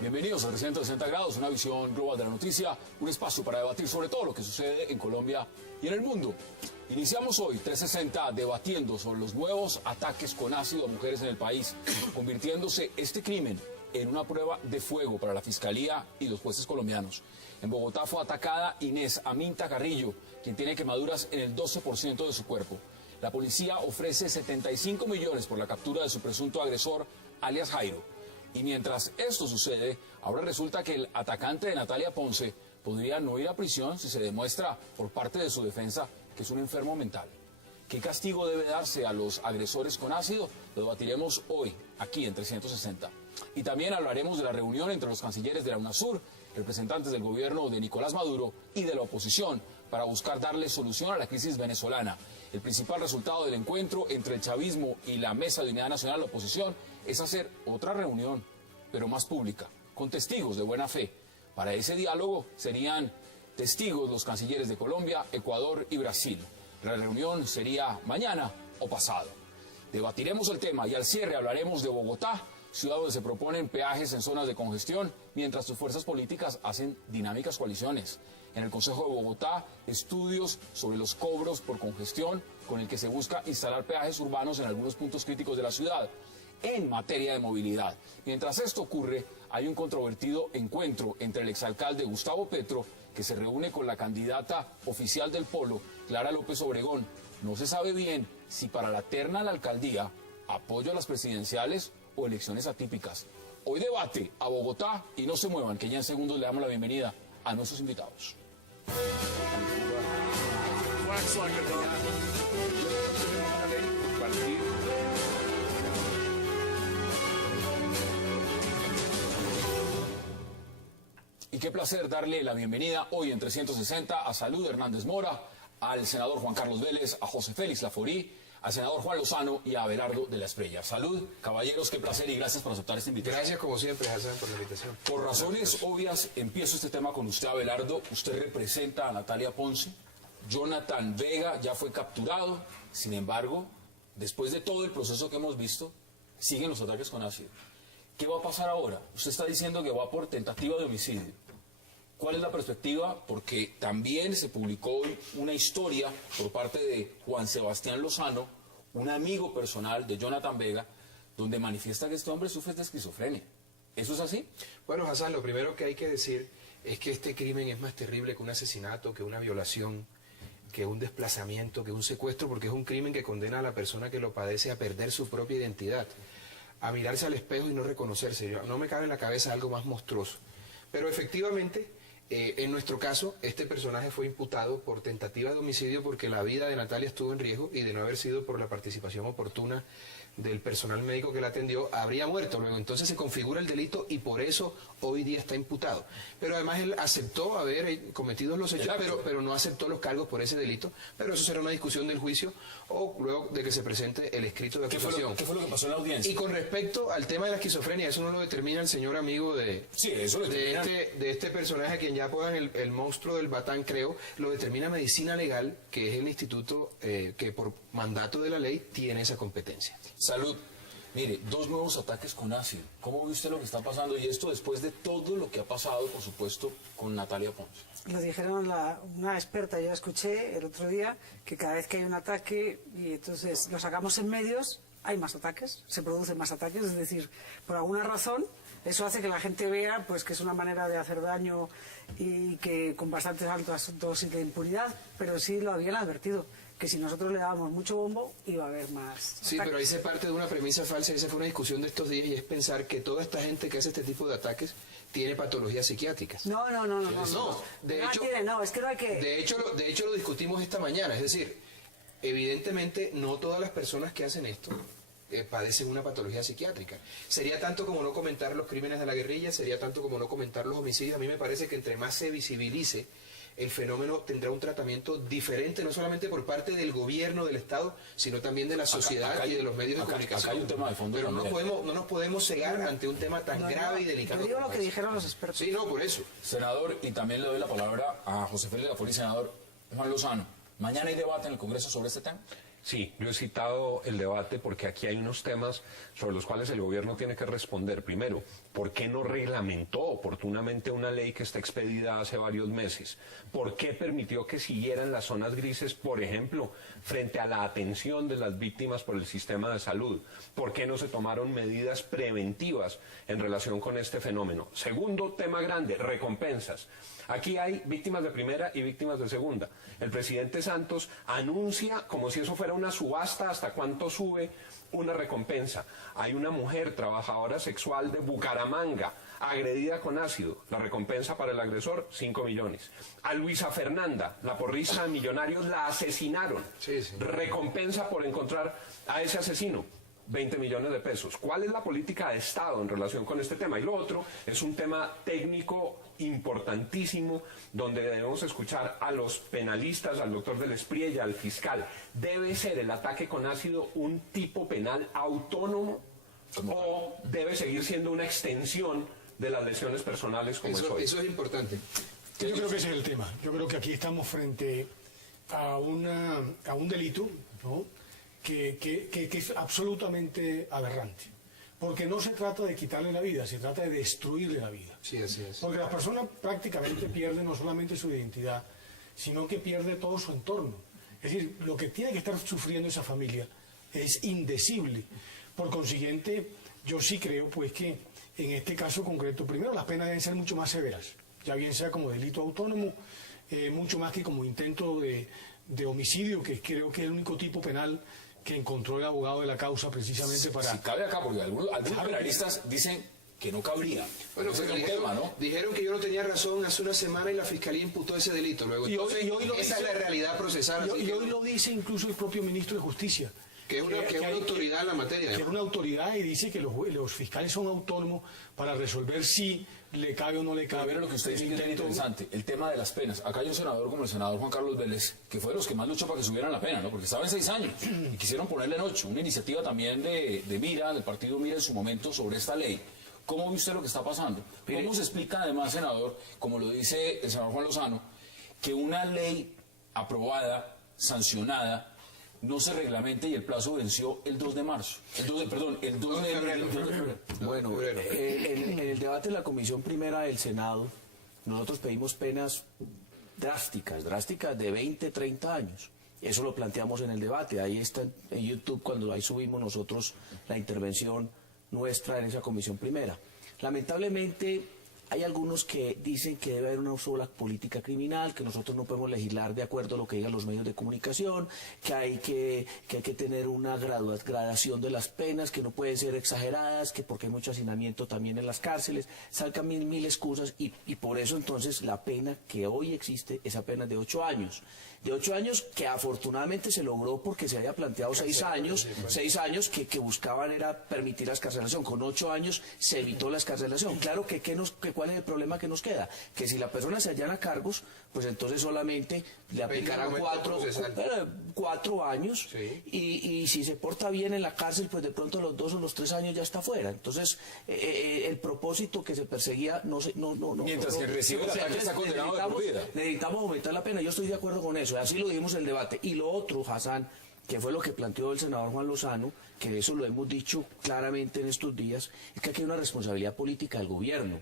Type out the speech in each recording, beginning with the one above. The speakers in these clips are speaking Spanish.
Bienvenidos a 360 grados, una visión global de la noticia, un espacio para debatir sobre todo lo que sucede en Colombia y en el mundo. Iniciamos hoy 360 debatiendo sobre los nuevos ataques con ácido a mujeres en el país, convirtiéndose este crimen en una prueba de fuego para la Fiscalía y los jueces colombianos. En Bogotá fue atacada Inés Aminta Carrillo, quien tiene quemaduras en el 12% de su cuerpo. La policía ofrece 75 millones por la captura de su presunto agresor, alias Jairo. Y mientras esto sucede, ahora resulta que el atacante de Natalia Ponce podría no ir a prisión si se demuestra por parte de su defensa que es un enfermo mental. ¿Qué castigo debe darse a los agresores con ácido? Lo debatiremos hoy, aquí en 360. Y también hablaremos de la reunión entre los cancilleres de la UNASUR, representantes del gobierno de Nicolás Maduro y de la oposición para buscar darle solución a la crisis venezolana. El principal resultado del encuentro entre el chavismo y la Mesa de Unidad Nacional de la Oposición es hacer otra reunión, pero más pública, con testigos de buena fe. Para ese diálogo serían testigos los cancilleres de Colombia, Ecuador y Brasil. La reunión sería mañana o pasado. Debatiremos el tema y al cierre hablaremos de Bogotá, ciudad donde se proponen peajes en zonas de congestión, mientras sus fuerzas políticas hacen dinámicas coaliciones. En el Consejo de Bogotá, estudios sobre los cobros por congestión, con el que se busca instalar peajes urbanos en algunos puntos críticos de la ciudad. En materia de movilidad. Mientras esto ocurre, hay un controvertido encuentro entre el exalcalde Gustavo Petro, que se reúne con la candidata oficial del Polo, Clara López Obregón. No se sabe bien si para la terna a la alcaldía, apoyo a las presidenciales o elecciones atípicas. Hoy debate a Bogotá y no se muevan, que ya en segundos le damos la bienvenida a nuestros invitados. Y qué placer darle la bienvenida hoy en 360 a Salud Hernández Mora, al senador Juan Carlos Vélez, a José Félix Laforí, al senador Juan Lozano y a Abelardo de la Espriella. Salud, caballeros, qué placer y gracias por aceptar esta invitación. Gracias como siempre, Hassan, por la invitación. Por razones obvias, empiezo este tema con usted, Abelardo. Usted representa a Natalia Ponce. Jonathan Vega ya fue capturado. Sin embargo, después de todo el proceso que hemos visto, siguen los ataques con ácido. ¿Qué va a pasar ahora? Usted está diciendo que va por tentativa de homicidio. ¿Cuál es la perspectiva? Porque también se publicó hoy una historia por parte de Juan Sebastián Lozano, un amigo personal de Jonathan Vega, donde manifiesta que este hombre sufre de esquizofrenia. ¿Eso es así? Bueno, Hassan, lo primero que hay que decir es que este crimen es más terrible que un asesinato, que una violación, que un desplazamiento, que un secuestro, porque es un crimen que condena a la persona que lo padece a perder su propia identidad, a mirarse al espejo y no reconocerse. No me cabe en la cabeza algo más monstruoso. Pero efectivamente, en nuestro caso, este personaje fue imputado por tentativa de homicidio porque la vida de Natalia estuvo en riesgo y de no haber sido por la participación oportuna del personal médico que la atendió, habría muerto luego. Entonces se configura el delito y por eso hoy día está imputado. Pero además él aceptó haber cometido los hechos, pero no aceptó los cargos por ese delito. Pero eso será una discusión del juicio o luego de que se presente el escrito de acusación. ¿Qué fue lo que pasó en la audiencia? Y con respecto al tema de la esquizofrenia, eso no lo determina el señor amigo de este personaje a quien ya apodan el monstruo del Batán, creo, lo determina Medicina Legal, que es el instituto que por mandato de la ley tiene esa competencia. Salud. Mire, 2 nuevos ataques con ácido. ¿Cómo ve usted lo que está pasando? Y esto después de todo lo que ha pasado, por supuesto, con Natalia Ponce. Lo dijeron una experta, yo escuché el otro día, que cada vez que hay un ataque y entonces lo sacamos en medios, hay más ataques, se producen más ataques, es decir, por alguna razón, eso hace que la gente vea pues que es una manera de hacer daño y que con bastantes altas dosis de impunidad, pero sí lo habían advertido, que si nosotros le dábamos mucho bombo iba a haber más Sí, ataques. Pero ahí se parte de una premisa falsa, y esa fue una discusión de estos días, y es pensar que toda esta gente que hace este tipo de ataques tiene patologías psiquiátricas. No, de hecho, es que no hay que... De hecho lo discutimos esta mañana, es decir, evidentemente no todas las personas que hacen esto padecen una patología psiquiátrica. Sería tanto como no comentar los crímenes de la guerrilla, sería tanto como no comentar los homicidios. A mí me parece que entre más se visibilice el fenómeno tendrá un tratamiento diferente, no solamente por parte del gobierno, del Estado, sino también de la sociedad y de los medios de comunicación. Acá hay un tema de fondo. Pero no nos podemos cegar ante un tema tan grave y delicado. Te digo lo que dijeron los expertos. Sí, no, por eso. Senador, y también le doy la palabra a José Félix Gaffori, senador Juan Lozano. ¿Mañana hay debate en el Congreso sobre este tema? Sí, yo he citado el debate porque aquí hay unos temas sobre los cuales el gobierno tiene que responder. Primero, ¿por qué no reglamentó oportunamente una ley que está expedida hace varios meses? ¿Por qué permitió que siguieran las zonas grises, por ejemplo, frente a la atención de las víctimas por el sistema de salud? ¿Por qué no se tomaron medidas preventivas en relación con este fenómeno? Segundo tema grande, recompensas. Aquí hay víctimas de primera y víctimas de segunda. El presidente Santos anuncia como si eso fuera una subasta hasta cuánto sube una recompensa. Hay una mujer trabajadora sexual de Bucaramanga agredida con ácido. La recompensa para el agresor, 5 millones. A Luisa Fernanda, la porrista de Millonarios, la asesinaron. Sí. Recompensa por encontrar a ese asesino. 20 millones de pesos. ¿Cuál es la política de Estado en relación con este tema? Y lo otro es un tema técnico importantísimo donde debemos escuchar a los penalistas, al doctor del Espriella, al fiscal. ¿Debe ser el ataque con ácido un tipo penal autónomo o debe seguir siendo una extensión de las lesiones personales como es hoy? Eso es importante. Yo creo que ese es el tema. Yo creo que aquí estamos frente a un delito, ¿no?, que es absolutamente aberrante. Porque no se trata de quitarle la vida, se trata de destruirle la vida. Sí, así es. Porque las personas prácticamente pierden no solamente su identidad, sino que pierde todo su entorno. Es decir, lo que tiene que estar sufriendo esa familia es indecible. Por consiguiente, yo sí creo pues que en este caso concreto, primero las penas deben ser mucho más severas, ya bien sea como delito autónomo, mucho más que como intento de homicidio, que creo que es el único tipo penal que encontró el abogado de la causa precisamente para... Si cabe acá, porque algunos penalistas dicen que no cabría. Bueno, ese pero es un tema, ¿no? dijeron que yo no tenía razón hace una semana y la fiscalía imputó ese delito. Luego, esa es la realidad procesal. Y hoy lo dice incluso el propio ministro de Justicia. Que es una autoridad en la materia. Que es una autoridad y dice que los fiscales son autónomos para resolver si le cabe o no le cabe. Pero lo que usted dice que es bien interesante, el tema de las penas. Acá hay un senador como el senador Juan Carlos Vélez, que fue de los que más luchó para que subieran la pena, ¿no? Porque estaba en 6 años y quisieron ponerle en 8. Una iniciativa también de Mira, del partido Mira en su momento, sobre esta ley. ¿Cómo ve usted lo que está pasando? ¿Cómo se explica además, senador, como lo dice el senador Juan Lozano, que una ley aprobada, sancionada, no se reglamente y el plazo venció el 2 de marzo? El 2 de febrero. Bueno, en el debate de la Comisión Primera del Senado, nosotros pedimos penas drásticas de 20, 30 años. Eso lo planteamos en el debate. Ahí está en YouTube, cuando ahí subimos nosotros la intervención nuestra en esa Comisión Primera. Lamentablemente, hay algunos que dicen que debe haber una sola política criminal, que nosotros no podemos legislar de acuerdo a lo que digan los medios de comunicación, que hay que tener una gradación de las penas, que no pueden ser exageradas, que porque hay mucho hacinamiento también en las cárceles, salgan mil excusas y por eso entonces la pena que hoy existe es apenas de 8 años. De 8 años que afortunadamente se logró porque se había planteado 6 años, 6 años que buscaban era permitir la excarcelación. Con 8 años se evitó la excarcelación. Claro que ¿cuál es el problema que nos queda? Que si la persona se allana cargos, pues entonces solamente le aplicarán 4 años, sí. y si se porta bien en la cárcel, pues de pronto los 2 o los 3 años ya está fuera. Entonces, el propósito que se perseguía mientras que recibe el ataque está condenado de por vida. Necesitamos aumentar la pena, yo estoy de acuerdo con eso, así lo dijimos en el debate. Y lo otro, Hassan, que fue lo que planteó el senador Juan Lozano, que eso lo hemos dicho claramente en estos días, es que aquí hay una responsabilidad política del gobierno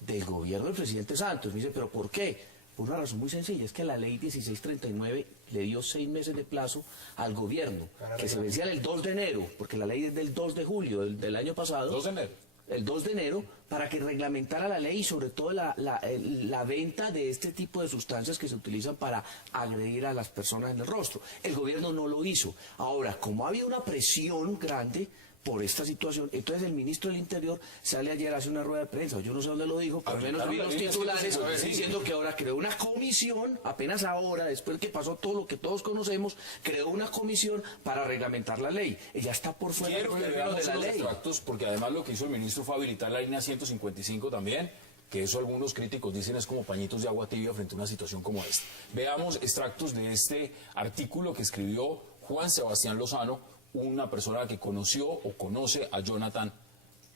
del presidente Santos. Me dice, ¿pero por qué? Por una razón muy sencilla, es que la ley 1639 le dio 6 meses de plazo al gobierno, que se vencía el 2 de enero, porque la ley es del 2 de julio del año pasado. 2 de enero. El 2 de enero, para que reglamentara la ley y sobre todo la venta de este tipo de sustancias que se utilizan para agredir a las personas en el rostro. El gobierno no lo hizo. Ahora, como ha habido una presión grande por esta situación, entonces el ministro del Interior sale ayer, hace una rueda de prensa, yo no sé dónde lo dijo, pero al menos vi los titulares diciendo que ahora creó una comisión, apenas ahora, después que pasó todo lo que todos conocemos, creó una comisión para reglamentar la ley. Ella está por fuera de la ley. Extractos, porque además lo que hizo el ministro fue habilitar la línea 155 también, que eso algunos críticos dicen es como pañitos de agua tibia frente a una situación como esta. Veamos extractos de este artículo que escribió Juan Sebastián Lozano, una persona que conoció o conoce a Jonathan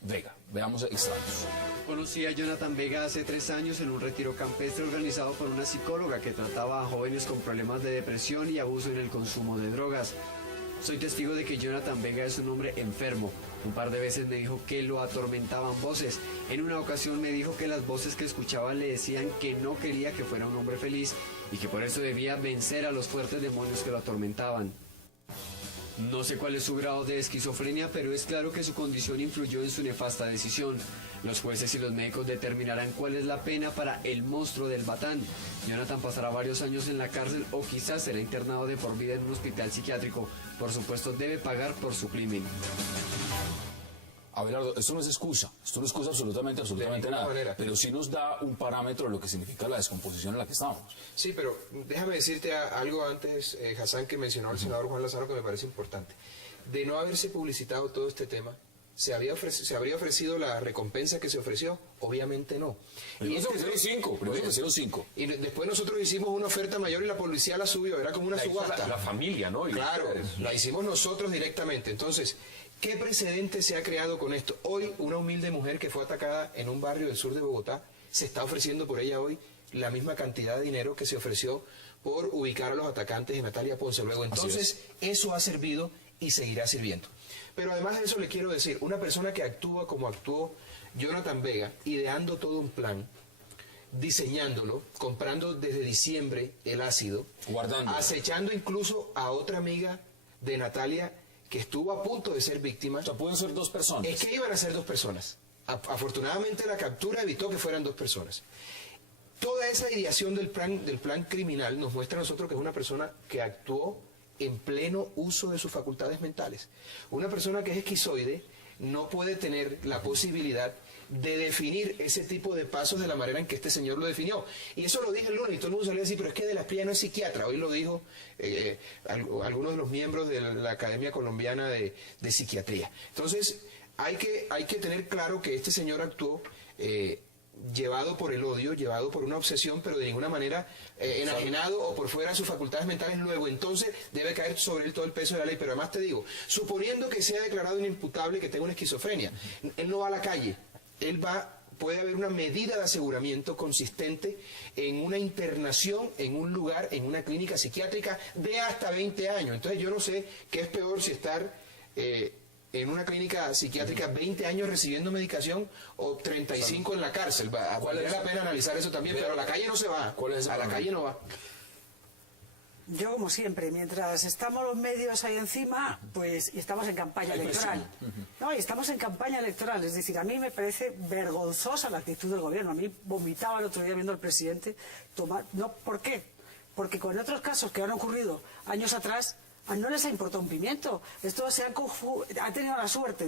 Vega. Veamos extractos. Conocí a Jonathan Vega hace 3 años en un retiro campestre organizado por una psicóloga que trataba a jóvenes con problemas de depresión y abuso en el consumo de drogas. Soy testigo de que Jonathan Vega es un hombre enfermo. Un par de veces me dijo que lo atormentaban voces. En una ocasión me dijo que las voces que escuchaba le decían que no quería que fuera un hombre feliz y que por eso debía vencer a los fuertes demonios que lo atormentaban. No sé cuál es su grado de esquizofrenia, pero es claro que su condición influyó en su nefasta decisión. Los jueces y los médicos determinarán cuál es la pena para el monstruo del Batán. Jonathan pasará varios años en la cárcel o quizás será internado de por vida en un hospital psiquiátrico. Por supuesto, debe pagar por su crimen. Abelardo, esto no es excusa absolutamente nada, manera. pero sí nos da un parámetro de lo que significa la descomposición en la que estamos. Sí, pero déjame decirte algo antes, Hassan, que mencionó el senador Juan Lozano, que me parece importante. De no haberse publicitado todo este tema, ¿se habría ofrecido la recompensa que se ofreció? Obviamente no. Primero se ofrecieron 5. Y después nosotros hicimos una oferta mayor y la policía la subió, era como una subasta. La familia, ¿no? Y claro, ustedes. la hicimos nosotros directamente. Entonces, ¿qué precedente se ha creado con esto? Hoy, una humilde mujer que fue atacada en un barrio del sur de Bogotá, se está ofreciendo por ella hoy la misma cantidad de dinero que se ofreció por ubicar a los atacantes de Natalia Ponce. Luego, entonces, eso ha servido y seguirá sirviendo. Pero además de eso le quiero decir, una persona que actúa como actuó Jonathan Vega, ideando todo un plan, diseñándolo, comprando desde diciembre el ácido, guardando, acechando incluso a otra amiga de Natalia que estuvo a punto de ser víctima. O sea, pueden ser 2 personas. Es que iban a ser 2 personas. Afortunadamente la captura evitó que fueran 2 personas. Toda esa ideación del plan criminal nos muestra a nosotros que es una persona que actuó en pleno uso de sus facultades mentales. Una persona que es esquizoide no puede tener la posibilidad de definir ese tipo de pasos de la manera en que este señor lo definió. Y eso lo dije el lunes y todo el mundo salió a decir, pero es que De las Prillas no es psiquiatra. Hoy lo dijo algunos de los miembros de la Academia Colombiana de Psiquiatría. Entonces, hay que tener claro que este señor actuó llevado por el odio, llevado por una obsesión, pero de ninguna manera enajenado o por fuera de sus facultades mentales. Luego, entonces, debe caer sobre él todo el peso de la ley. Pero además te digo, suponiendo que sea declarado inimputable, que tenga una esquizofrenia, él no va a la calle. Puede haber una medida de aseguramiento consistente en una internación en un lugar, en una clínica psiquiátrica de hasta 20 años. Entonces yo no sé qué es peor, si estar en una clínica psiquiátrica 20 años recibiendo medicación o 35 en la cárcel. Vale la pena analizar eso también, pero a la calle no se va. A la calle no va. Yo, como siempre, mientras estamos los medios ahí encima, pues, y estamos en campaña electoral. No, y estamos en campaña electoral. Es decir, a mí me parece vergonzosa la actitud del gobierno. A mí vomitaba el otro día viendo al presidente tomar... No, ¿por qué? Porque con otros casos que han ocurrido años atrás, no les ha importado un pimiento. Esto ha tenido la suerte,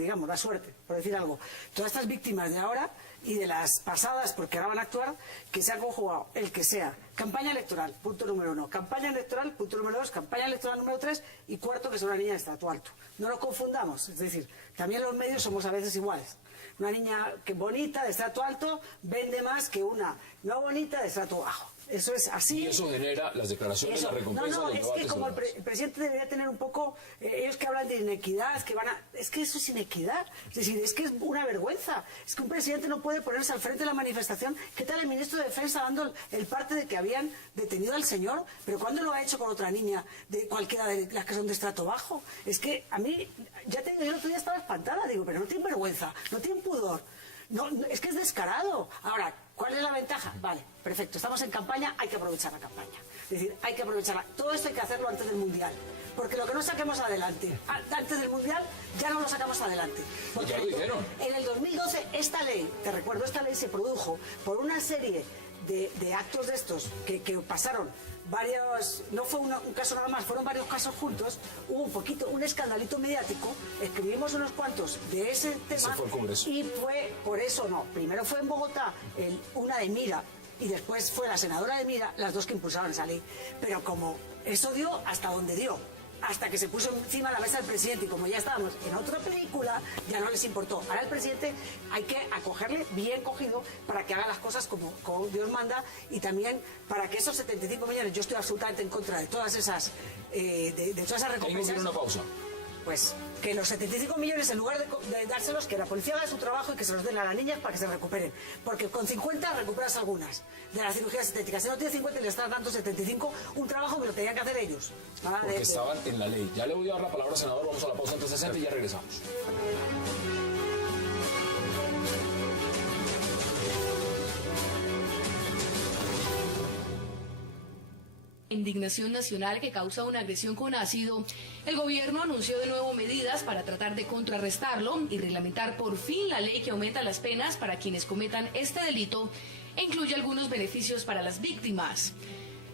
por decir algo. Todas estas víctimas de ahora y de las pasadas, porque ahora van a actuar, que se ha conjugado el que sea. Campaña electoral, punto número 1. Campaña electoral, punto número 2. Campaña electoral número 3. Y cuarto, que es una niña de estrato alto. No lo confundamos. Es decir, también los medios somos a veces iguales. Una niña que bonita, de estrato alto, vende más que una no bonita, de estrato bajo. Eso es así. Y eso genera las declaraciones, la recompensa. No, es que como el presidente debería tener un poco, ellos que hablan de inequidad, es que eso es inequidad. Es decir, es que es una vergüenza. Es que un presidente no puede ponerse al frente de la manifestación. ¿Qué tal el ministro de Defensa dando el parte de que habían detenido al señor? Pero ¿cuándo lo ha hecho con otra niña de cualquiera de las que son de estrato bajo? Es que a mí, ya te digo, yo el otro día estaba espantada, digo, pero no tiene vergüenza, no tiene pudor. No, es que es descarado. Ahora, ¿cuál es la ventaja? Vale, perfecto, estamos en campaña, hay que aprovechar la campaña. Es decir, hay que aprovecharla. Todo esto hay que hacerlo antes del Mundial. Porque lo que no saquemos adelante antes del Mundial, ya no lo sacamos adelante. Porque ya lo dijeron. En el 2012, esta ley, te recuerdo, esta ley se produjo por una serie de actos de estos que pasaron varios, no fue un caso nada más, fueron varios casos juntos, hubo un escandalito mediático, escribimos unos cuantos de ese tema. Fue el Congreso. Y fue, por eso no, primero fue en Bogotá una de Mira y después fue la senadora de Mira, las dos que impulsaron esa ley. Pero como eso dio hasta donde dio, hasta que se puso encima de la mesa el presidente, y como ya estábamos en otra película, ya no les importó. Ahora el presidente hay que acogerle bien cogido para que haga las cosas como Dios manda, y también para que esos 75 millones, yo estoy absolutamente en contra de todas esas de todas esas recompensas. Tengo que ir a una pausa. Pues que los 75 millones, en lugar de dárselos, que la policía haga su trabajo y que se los den a las niñas para que se recuperen. Porque con 50 recuperas algunas de las cirugías estéticas. Si no tienes 50 y le estás dando 75, un trabajo que lo tenían que hacer ellos. Porque estaban en la ley. Ya le voy a dar la palabra, senador. Vamos a la pausa en 360 y ya regresamos. Indignación nacional que causa una agresión con ácido, el gobierno anunció de nuevo medidas para tratar de contrarrestarlo y reglamentar por fin la ley que aumenta las penas para quienes cometan este delito e incluye algunos beneficios para las víctimas.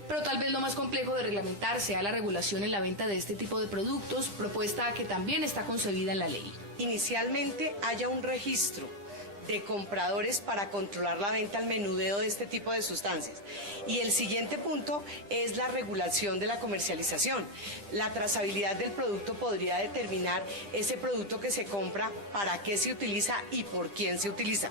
Pero tal vez lo más complejo de reglamentar sea la regulación en la venta de este tipo de productos, propuesta que también está concebida en la ley. Inicialmente haya un registro de compradores para controlar la venta al menudeo de este tipo de sustancias. Y el siguiente punto es la regulación de la comercialización. La trazabilidad del producto podría determinar ese producto que se compra, para qué se utiliza y por quién se utiliza.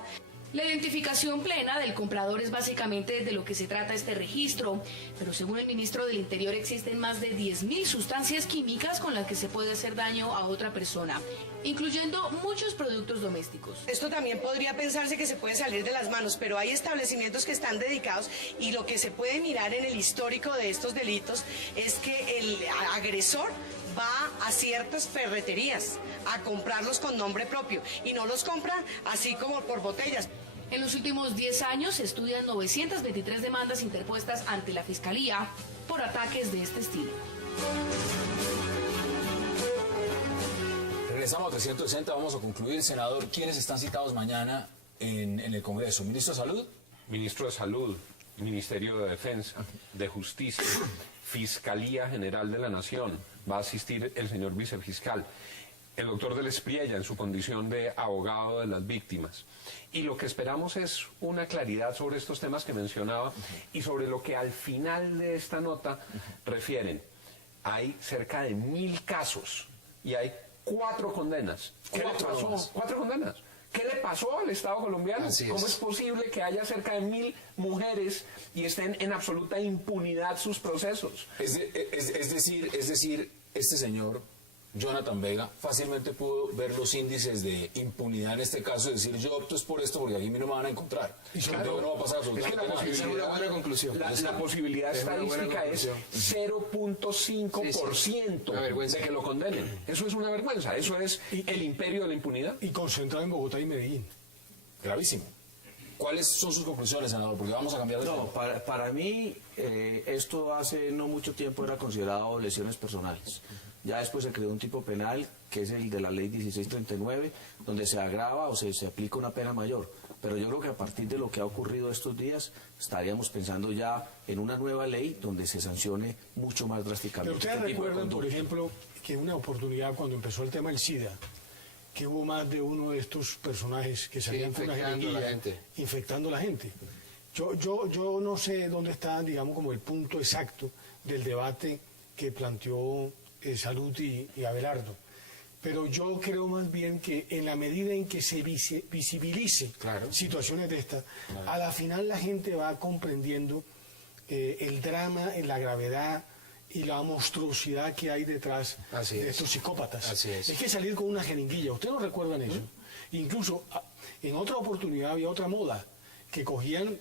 La identificación plena del comprador es básicamente de lo que se trata este registro, pero según el ministro del Interior existen más de 10.000 sustancias químicas con las que se puede hacer daño a otra persona, incluyendo muchos productos domésticos. Esto también podría pensarse que se puede salir de las manos, pero hay establecimientos que están dedicados, y lo que se puede mirar en el histórico de estos delitos es que el agresor va a ciertas ferreterías a comprarlos con nombre propio y no los compran así como por botellas. En los últimos 10 años se estudian 923 demandas interpuestas ante la Fiscalía por ataques de este estilo. Regresamos a 360, vamos a concluir. Senador, ¿quiénes están citados mañana en el Congreso? ¿Ministro de Salud? Ministro de Salud, Ministerio de Defensa, de Justicia, Fiscalía General de la Nación. Va a asistir el señor vicefiscal, el doctor Del Espriella en su condición de abogado de las víctimas. Y lo que esperamos es una claridad sobre estos temas que mencionaba y sobre lo que al final de esta nota refieren. Hay cerca de 1.000 casos y hay 4 condenas. ¿Qué le pasó? 4 condenas. ¿Qué le pasó al Estado colombiano? ¿Cómo es posible que haya cerca de 1.000 mujeres y estén en absoluta impunidad sus procesos? Es decir, este señor, Jonathan Vega, fácilmente pudo ver los índices de impunidad en este caso y decir, yo opto es por esto porque aquí no me van a encontrar. Claro, no va a pasar absolutamente nada. Es una buena conclusión. La posibilidad estadística es 0.5% de que lo condenen. Eso es una vergüenza. Eso es el imperio de la impunidad. Y concentrado en Bogotá y Medellín. Gravísimo. ¿Cuáles son sus conclusiones, senador? Porque vamos a cambiar de tema. Para mí, esto hace no mucho tiempo era considerado lesiones personales. Ya después se creó un tipo penal, que es el de la ley 1639, donde se agrava o se aplica una pena mayor. Pero yo creo que a partir de lo que ha ocurrido estos días, estaríamos pensando ya en una nueva ley donde se sancione mucho más drásticamente. Pero ustedes recuerdan, por ejemplo, que una oportunidad cuando empezó el tema del SIDA, que hubo más de uno de estos personajes que salían con una jeringuilla infectando a la gente. Yo no sé dónde está, digamos, como el punto exacto del debate que planteó Salud y Abelardo. Pero yo creo más bien que en la medida en que se visibilice situaciones de estas, a la final la gente va comprendiendo el drama, la gravedad y la monstruosidad que hay detrás de estos psicópatas. Es que salir con una jeringuilla, ¿ustedes no recuerdan eso? Incluso en otra oportunidad había otra moda, que cogían,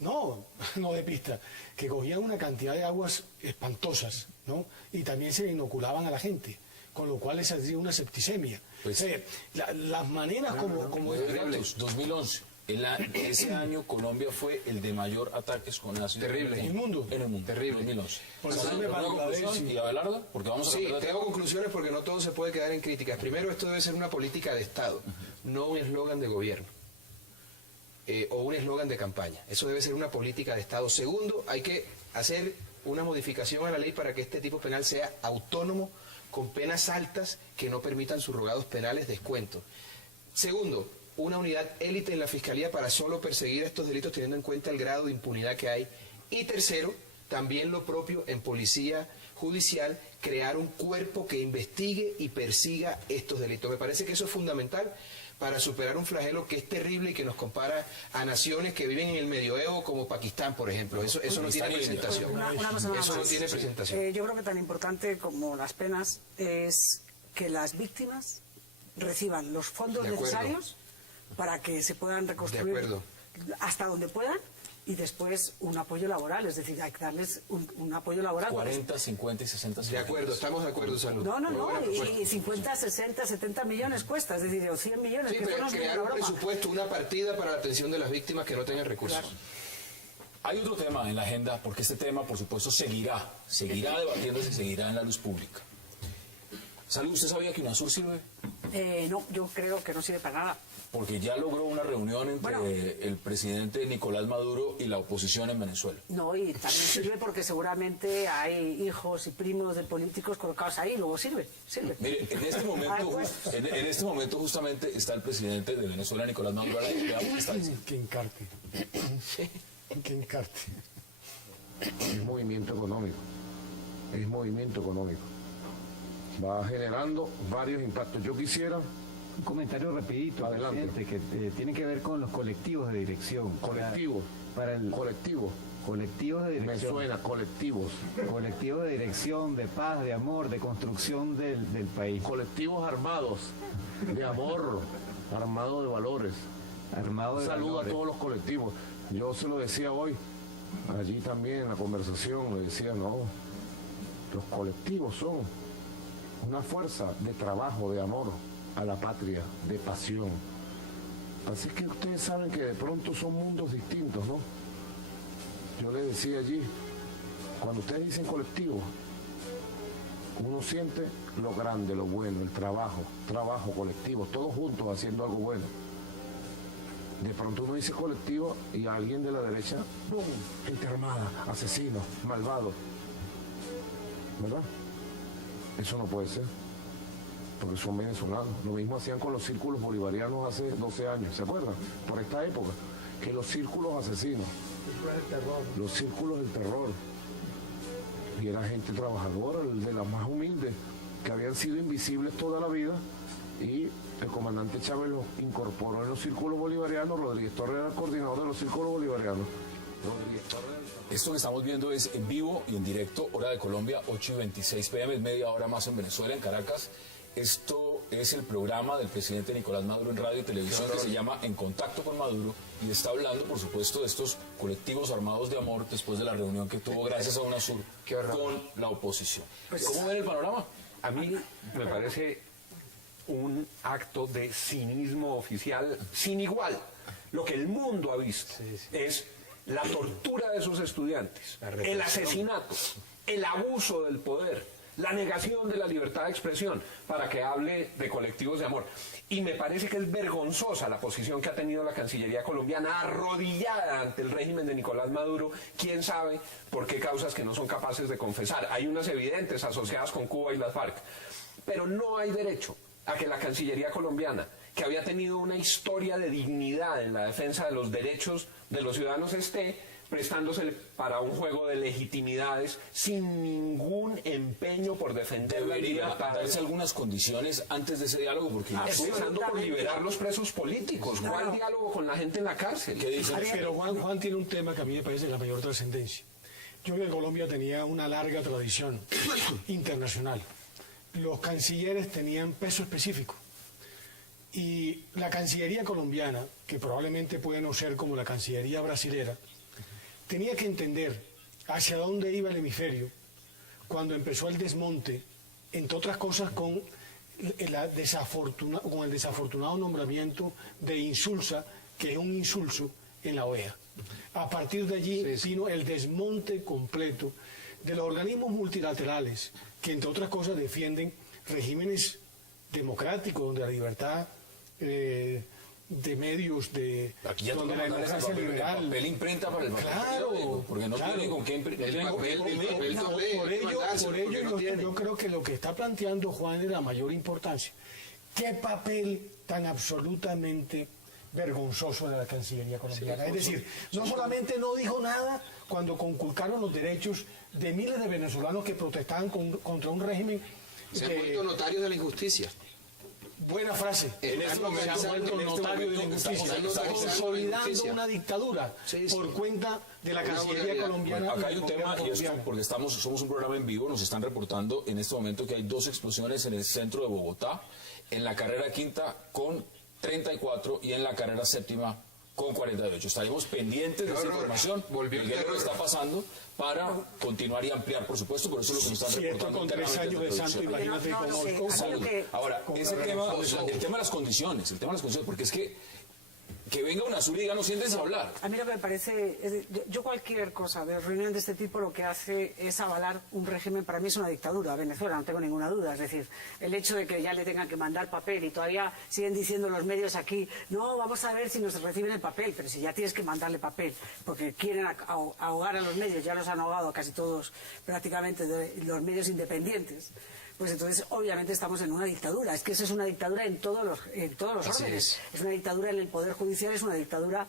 no de pista, que cogían una cantidad de aguas espantosas, ¿no? Y también se le inoculaban a la gente, con lo cual les hacía una septicemia. Pues, las maneras como 2011. Ese año Colombia fue el de mayor ataques con ácido. Terrible. En el mundo. Terrible. 2011. Por ¿Y Abelardo? Porque vamos a sí, tengo conclusiones porque no todo se puede quedar en críticas. Primero, esto debe ser una política de Estado, no un eslogan de gobierno. O un eslogan de campaña. Eso debe ser una política de Estado. Segundo, hay que hacer una modificación a la ley para que este tipo penal sea autónomo, con penas altas que no permitan subrogados penales descuentos. Segundo, una unidad élite en la Fiscalía para solo perseguir estos delitos teniendo en cuenta el grado de impunidad que hay. Y tercero, también lo propio en policía judicial, crear un cuerpo que investigue y persiga estos delitos. Me parece que eso es fundamental para superar un flagelo que es terrible y que nos compara a naciones que viven en el medioevo como Pakistán, por ejemplo. Eso no tiene presentación. Una cosa nada Eso no más. tiene presentación. Yo creo que tan importante como las penas es que las víctimas reciban los fondos De acuerdo. necesarios para que se puedan reconstruir De acuerdo. hasta donde puedan, y después un apoyo laboral, es decir, hay que darles un apoyo laboral. 40, 50 y 60 De acuerdo, estamos de acuerdo, Salud. No, Muy buena propuesta. y 50, 60, 70 millones cuesta, es decir, o 100 millones. Sí, que esto pero no es crear una un broma. presupuesto, una partida para la atención de las víctimas que no tengan recursos. Claro. Hay otro tema en la agenda, porque este tema, por supuesto, seguirá debatiéndose y seguirá en la luz pública. Salud, ¿usted sabía que UNASUR sirve? No, yo creo que no sirve para nada. Porque ya logró una reunión entre Bueno. el presidente Nicolás Maduro y la oposición en Venezuela. No, y también sirve porque seguramente hay hijos y primos de políticos colocados ahí, luego sirve. Mire, en este momento justamente está el presidente de Venezuela, Nicolás Maduro. Veamos qué está diciendo. Que encarte. Que encarte. Es movimiento económico. Es movimiento económico. Va generando varios impactos. Yo quisiera... Un comentario rapidito, Adelante. presidente, que tiene que ver con los colectivos de dirección. Colectivos. Para el Colectivos. colectivos de Me dirección. suena, colectivos. Colectivos de dirección, de paz, de amor, de construcción del país. Colectivos armados, de amor, armados de valores. Armado Un de saludo valores. a todos los colectivos. Yo se lo decía hoy, allí también en la conversación, le decía, no, los colectivos son una fuerza de trabajo, de amor a la patria, de pasión. Así que ustedes saben que de pronto son mundos distintos, ¿no? Yo les decía allí, cuando ustedes dicen colectivo, uno siente lo grande, lo bueno, el trabajo colectivo, todos juntos haciendo algo bueno. De pronto uno dice colectivo y alguien de la derecha, ¡pum!, gente armada, asesinos, malvados. ¿Verdad? Eso no puede ser, porque son venezolanos. Lo mismo hacían con los círculos bolivarianos hace 12 años, ¿se acuerdan? Por esta época, que los círculos asesinos, los círculos del terror, y era gente trabajadora, de las más humildes, que habían sido invisibles toda la vida, y el comandante Chávez los incorporó en los círculos bolivarianos. Rodríguez Torres era el coordinador de los círculos bolivarianos. Esto que estamos viendo es en vivo y en directo, hora de Colombia, 8:26 p.m., es media hora más en Venezuela, en Caracas. Esto es el programa del presidente Nicolás Maduro en radio y televisión que se llama En Contacto con Maduro, y está hablando, por supuesto, de estos colectivos armados de amor después de la reunión que tuvo gracias a UNASUR con la oposición. ¿Cómo ven el panorama? A mí me parece un acto de cinismo oficial sin igual. Lo que el mundo ha visto es la tortura de sus estudiantes, el asesinato, el abuso del poder, la negación de la libertad de expresión, para que hable de colectivos de amor. Y me parece que es vergonzosa la posición que ha tenido la Cancillería colombiana, arrodillada ante el régimen de Nicolás Maduro, quién sabe por qué causas que no son capaces de confesar. Hay unas evidentes asociadas con Cuba y las FARC, pero no hay derecho a que la Cancillería colombiana, que había tenido una historia de dignidad en la defensa de los derechos de los ciudadanos, esté prestándose para un juego de legitimidades sin ningún empeño por defender la Debería libertad. darse algunas condiciones antes de ese diálogo, porque Empezando por liberar los presos políticos. ¿Cuál diálogo con la gente en la cárcel? ¿qué dicen? Pero Juan tiene un tema que a mí me parece de la mayor trascendencia. Yo creo que Colombia tenía una larga tradición internacional. Los cancilleres tenían peso específico. Y la Cancillería colombiana, que probablemente puede no ser como la Cancillería brasilera, tenía que entender hacia dónde iba el hemisferio cuando empezó el desmonte, entre otras cosas con el desafortunado nombramiento de Insulza, que es un insulso en la OEA. A partir de allí vino el desmonte completo de los organismos multilaterales, que entre otras cosas defienden regímenes democráticos, donde la libertad de medios, Aquí ya donde toca la mandarles el democracia papel, liberal. el papel imprenta para el papel Claro, periódico, porque no claro. tiene con qué imprimir. Por ello yo creo que lo que está planteando Juan es la mayor importancia. ¿Qué papel tan absolutamente vergonzoso de la Cancillería colombiana. Es decir, no solamente no dijo nada cuando conculcaron los derechos de miles de venezolanos que protestaban contra un régimen. Se han vuelto notarios de la injusticia. Buena frase. En este momento se ha vuelto notario de la injusticia, consolidando una dictadura por cuenta de la Cancillería colombiana. Acá hay un tema, y esto porque somos un programa en vivo, nos están reportando en este momento que hay 2 explosiones en el centro de Bogotá, en la carrera quinta con 34 y en la carrera séptima con 48. Estaremos pendientes de esa información, de qué es lo que está pasando, para continuar y ampliar, por supuesto, por eso es lo que nos están reportando. Con 3 años de santo, imagínate cómo... Ahora, ese tema, el tema de las condiciones, porque es que venga UNASUR y diga, no, siéntense a hablar. A mí lo que me parece, yo cualquier cosa de reunión de este tipo lo que hace es avalar un régimen, para mí es una dictadura, Venezuela, no tengo ninguna duda. Es decir, el hecho de que ya le tengan que mandar papel y todavía siguen diciendo los medios aquí, no, vamos a ver si nos reciben el papel, pero si ya tienes que mandarle papel, porque quieren ahogar a los medios, ya los han ahogado casi todos prácticamente los medios independientes. Pues entonces obviamente estamos en una dictadura. Es que eso es una dictadura en todos los órdenes. Es una dictadura en el Poder Judicial, es una dictadura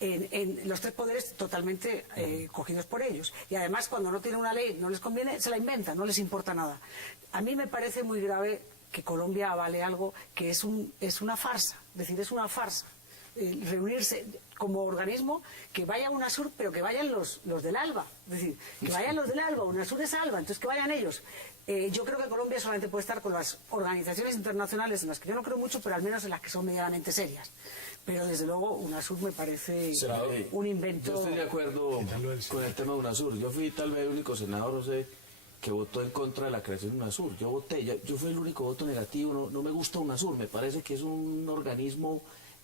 en los 3 poderes totalmente cogidos por ellos. Y además cuando no tienen una ley, no les conviene, se la inventan, no les importa nada. A mí me parece muy grave que Colombia avale algo que es una farsa. Es decir, es una farsa. Reunirse como organismo, que vaya UNASUR, pero que vayan los del ALBA. Es decir, que vayan los del ALBA, UNASUR es ALBA, entonces que vayan ellos. Yo creo que Colombia solamente puede estar con las organizaciones internacionales, en las que yo no creo mucho, pero al menos en las que son medianamente serias. Pero desde luego UNASUR me parece un invento. Yo estoy de acuerdo con el tema de UNASUR. Yo fui tal vez el único senador, no sé, que votó en contra de la creación de UNASUR. Yo fui el único voto negativo. No me gusta UNASUR, me parece que es un organismo,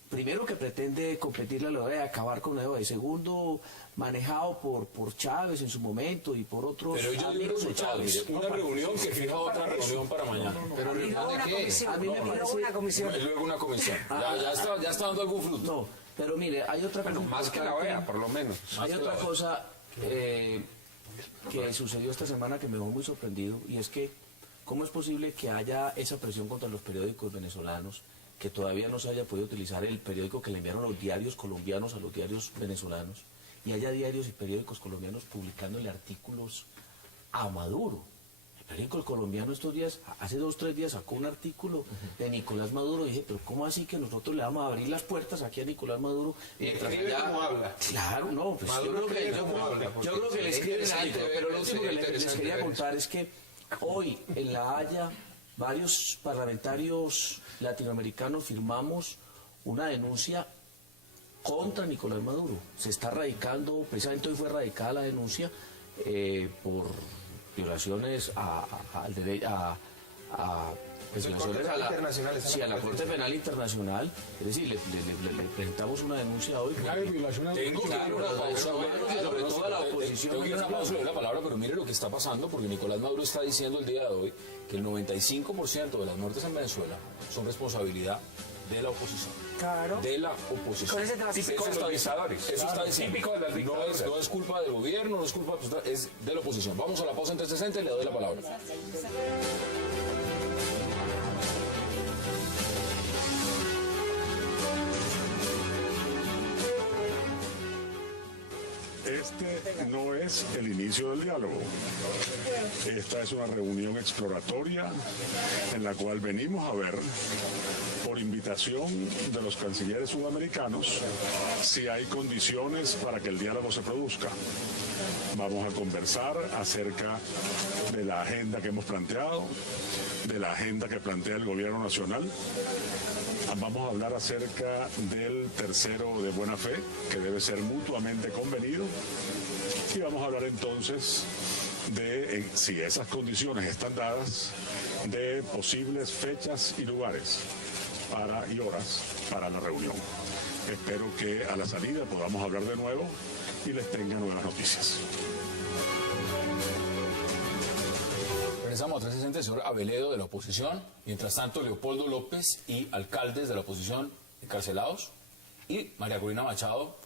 primero, que pretende competirle a la OEA, acabar con la OEA, y segundo, manejado por Chávez en su momento y por otros amigos de Chávez. Una reunión que fija otra reunión para mañana. ¿Pero reunión de qué? A mí me parece una comisión. Luego una comisión. Ya está dando algún fruto. No, pero mire, hay otra cosa. Más que la OEA, por lo menos. Hay otra cosa que sucedió esta semana que me dejó muy sorprendido, y es que ¿cómo es posible que haya esa presión contra los periódicos venezolanos, que todavía no se haya podido utilizar el periódico que le enviaron los diarios colombianos a los diarios venezolanos, y haya diarios y periódicos colombianos publicándole artículos a Maduro? El periódico colombiano estos días, hace 2 o 3 días, sacó un artículo de Nicolás Maduro, y dije, pero ¿cómo así que nosotros le vamos a abrir las puertas aquí a Nicolás Maduro? Mientras allá... ¿Cómo habla? Claro, no, pues yo creo que le escriben algo, pero lo último que les quería contar es que hoy en La Haya varios parlamentarios latinoamericanos firmamos una denuncia contra Nicolás Maduro. Se está radicando, precisamente hoy fue radicada la denuncia por violaciones a la Corte Penal Internacional. Es decir, le presentamos una denuncia hoy. Tengo que ir a una pausa, sobre todo a la oposición. Tengo que ir a una pausa de la palabra, pero mire lo que está pasando, porque Nicolás Maduro está diciendo el día de hoy que el 95% de las muertes en Venezuela son responsabilidad de la oposición. Claro. De la oposición. Típico de los dictadores. Eso está diciendo. Típico de las dictaduras. No es culpa del gobierno, no es culpa, es de la oposición. Vamos a la pausa en 360 y le doy la palabra. Este no es el inicio del diálogo. Esta es una reunión exploratoria en la cual venimos a ver, por invitación de los cancilleres sudamericanos, si hay condiciones para que el diálogo se produzca. Vamos a conversar acerca de la agenda que hemos planteado, de la agenda que plantea el gobierno nacional. Vamos a hablar acerca del tercero de buena fe, que debe ser mutuamente convenido. Y vamos a hablar entonces de, si esas condiciones están dadas, de posibles fechas y lugares y horas para la reunión. Espero que a la salida podamos hablar de nuevo y les tenga nuevas noticias. Regresamos a 360, el señor Aveledo de la oposición. Mientras tanto, Leopoldo López y alcaldes de la oposición encarcelados y María Corina Machado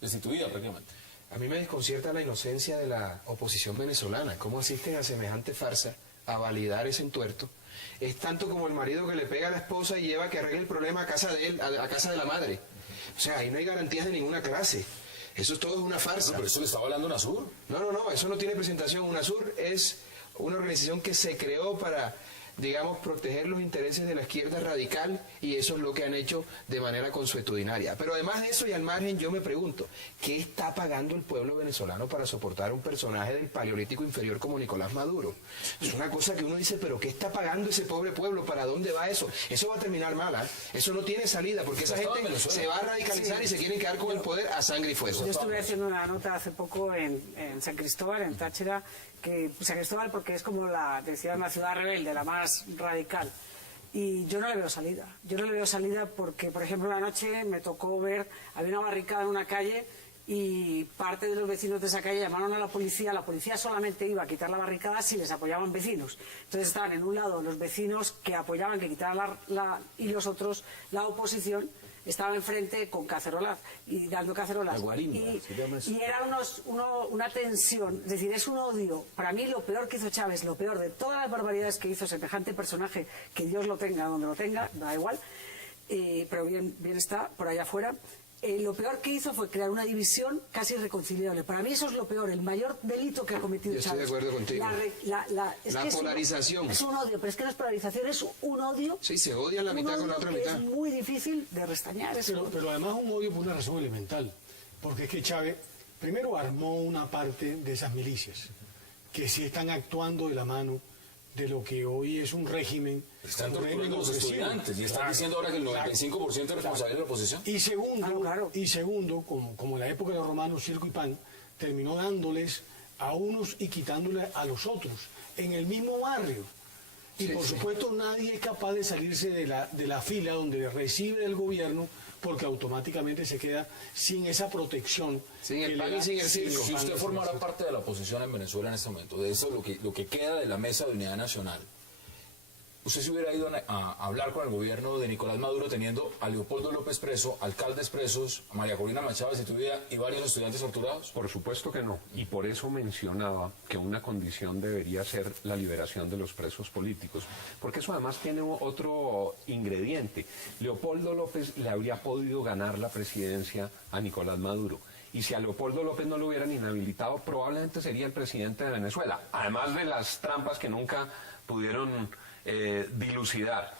destituida prácticamente. A mí me desconcierta la inocencia de la oposición venezolana. ¿Cómo asisten a semejante farsa, a validar ese entuerto? Es tanto como el marido que le pega a la esposa y lleva que arregle el problema a casa de él, a casa de la madre. O sea, ahí no hay garantías de ninguna clase. Eso todo es una farsa. No, pero eso le estaba hablando UNASUR. No, eso no tiene presentación. UNASUR es una organización que se creó para, digamos, proteger los intereses de la izquierda radical, y eso es lo que han hecho de manera consuetudinaria. Pero además de eso y al margen, yo me pregunto, ¿qué está pagando el pueblo venezolano para soportar un personaje del Paleolítico inferior como Nicolás Maduro? Es una cosa que uno dice, pero ¿qué está pagando ese pobre pueblo? ¿Para dónde va eso? Eso va a terminar mal, ¿eh? Eso no tiene salida, porque esa gente se va a radicalizar y se quieren quedar con el poder a sangre y fuego. Yo estuve haciendo una nota hace poco en San Cristóbal, en Táchira, que San Cristóbal porque es como decían, la ciudad rebelde, la más radical. Y yo no le veo salida. Yo no le veo salida porque, por ejemplo, una noche me tocó ver, había una barricada en una calle y parte de los vecinos de esa calle llamaron a la policía solamente iba a quitar la barricada si les apoyaban vecinos. Entonces estaban en un lado los vecinos que apoyaban que quitaran y los otros, la oposición, estaba enfrente con cacerolas y dando cacerolas. Y era una tensión, es decir, es un odio. Para mí lo peor que hizo Chávez, lo peor de todas las barbaridades que hizo semejante personaje, que Dios lo tenga donde lo tenga, da igual, pero bien está por allá afuera. Lo peor que hizo fue crear una división casi irreconciliable. Para mí eso es lo peor, el mayor delito que ha cometido Chávez. Estoy de acuerdo contigo. La polarización. Es un odio, pero es que no es polarización, es un odio. Sí, se odia la mitad con la otra mitad. Es muy difícil de restañar. Pero además un odio por una razón elemental. Porque es que Chávez primero armó una parte de esas milicias que sí están actuando de la mano de lo que hoy es un régimen. Están torturando a los estudiantes y están diciendo ahora que el 95% es responsable de la oposición. Y segundo, como en la época de los romanos, circo y pan, terminó dándoles a unos y quitándoles a los otros, en el mismo barrio. Y por supuesto nadie es capaz de salirse de la fila donde recibe el gobierno, porque automáticamente se queda sin esa protección. Sin el pan y sin el circo. Si usted formara parte de la oposición en Venezuela en este momento, de eso lo que queda de la Mesa de Unidad Nacional, ¿usted se hubiera ido a hablar con el gobierno de Nicolás Maduro teniendo a Leopoldo López preso, alcaldes presos, a María Corina Machado y varios estudiantes torturados? Por supuesto que no, y por eso mencionaba que una condición debería ser la liberación de los presos políticos, porque eso además tiene otro ingrediente. Leopoldo López le habría podido ganar la presidencia a Nicolás Maduro, y si a Leopoldo López no lo hubieran inhabilitado, probablemente sería el presidente de Venezuela, además de las trampas que nunca pudieron dilucidar.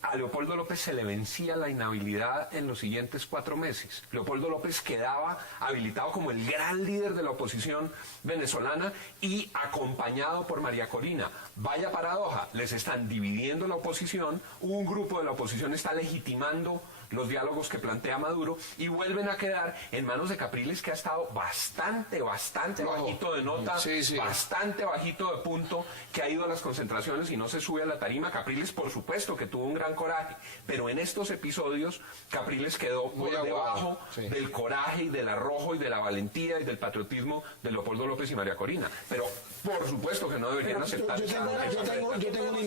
A Leopoldo López se le vencía la inhabilidad en los siguientes 4 meses. Leopoldo López quedaba habilitado como el gran líder de la oposición venezolana y acompañado por María Corina. Vaya paradoja, les están dividiendo la oposición, un grupo de la oposición está legitimando los diálogos que plantea Maduro y vuelven a quedar en manos de Capriles, que ha estado bastante bajito de nota, bastante bajito de punto, que ha ido a las concentraciones y no se sube a la tarima. Capriles, por supuesto, que tuvo un gran coraje, pero en estos episodios Capriles quedó por debajo del coraje y del arrojo y de la valentía y del patriotismo de Leopoldo López y María Corina. Pero por supuesto que no deberían aceptar. Yo tengo una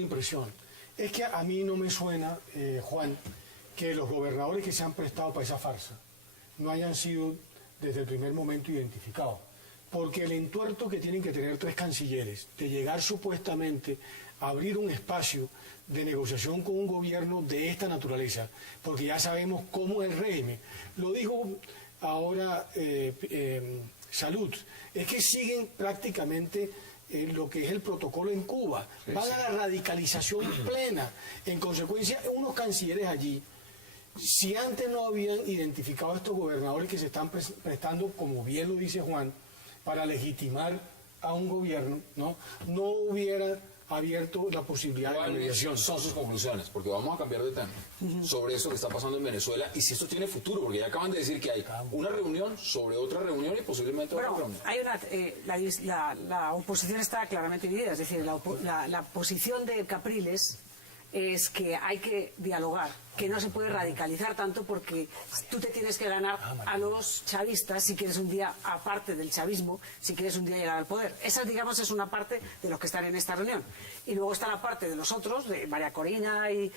impresión. Es que a mí no me suena, Juan, que los gobernadores que se han prestado para esa farsa no hayan sido desde el primer momento identificados. Porque el entuerto que tienen que tener 3 cancilleres de llegar supuestamente a abrir un espacio de negociación con un gobierno de esta naturaleza, porque ya sabemos cómo es el régimen. Lo dijo ahora Salud, es que siguen prácticamente lo que es el protocolo en Cuba, van a la radicalización plena. En consecuencia, unos cancilleres allí, si antes no habían identificado a estos gobernadores que se están prestando, como bien lo dice Juan, para legitimar a un gobierno, no hubiera abierto la posibilidad de la mediación. Son sus conclusiones, porque vamos a cambiar de tema sobre eso que está pasando en Venezuela y si esto tiene futuro, porque ya acaban de decir que hay una reunión sobre otra reunión y posiblemente otra reunión. Hay la oposición está claramente dividida, es decir, la posición de Capriles es que hay que dialogar, que no se puede radicalizar tanto porque tú te tienes que ganar a los chavistas si quieres un día, aparte del chavismo, si quieres un día llegar al poder. Esa, digamos, es una parte de los que están en esta reunión. Y luego está la parte de los otros, de María Corina y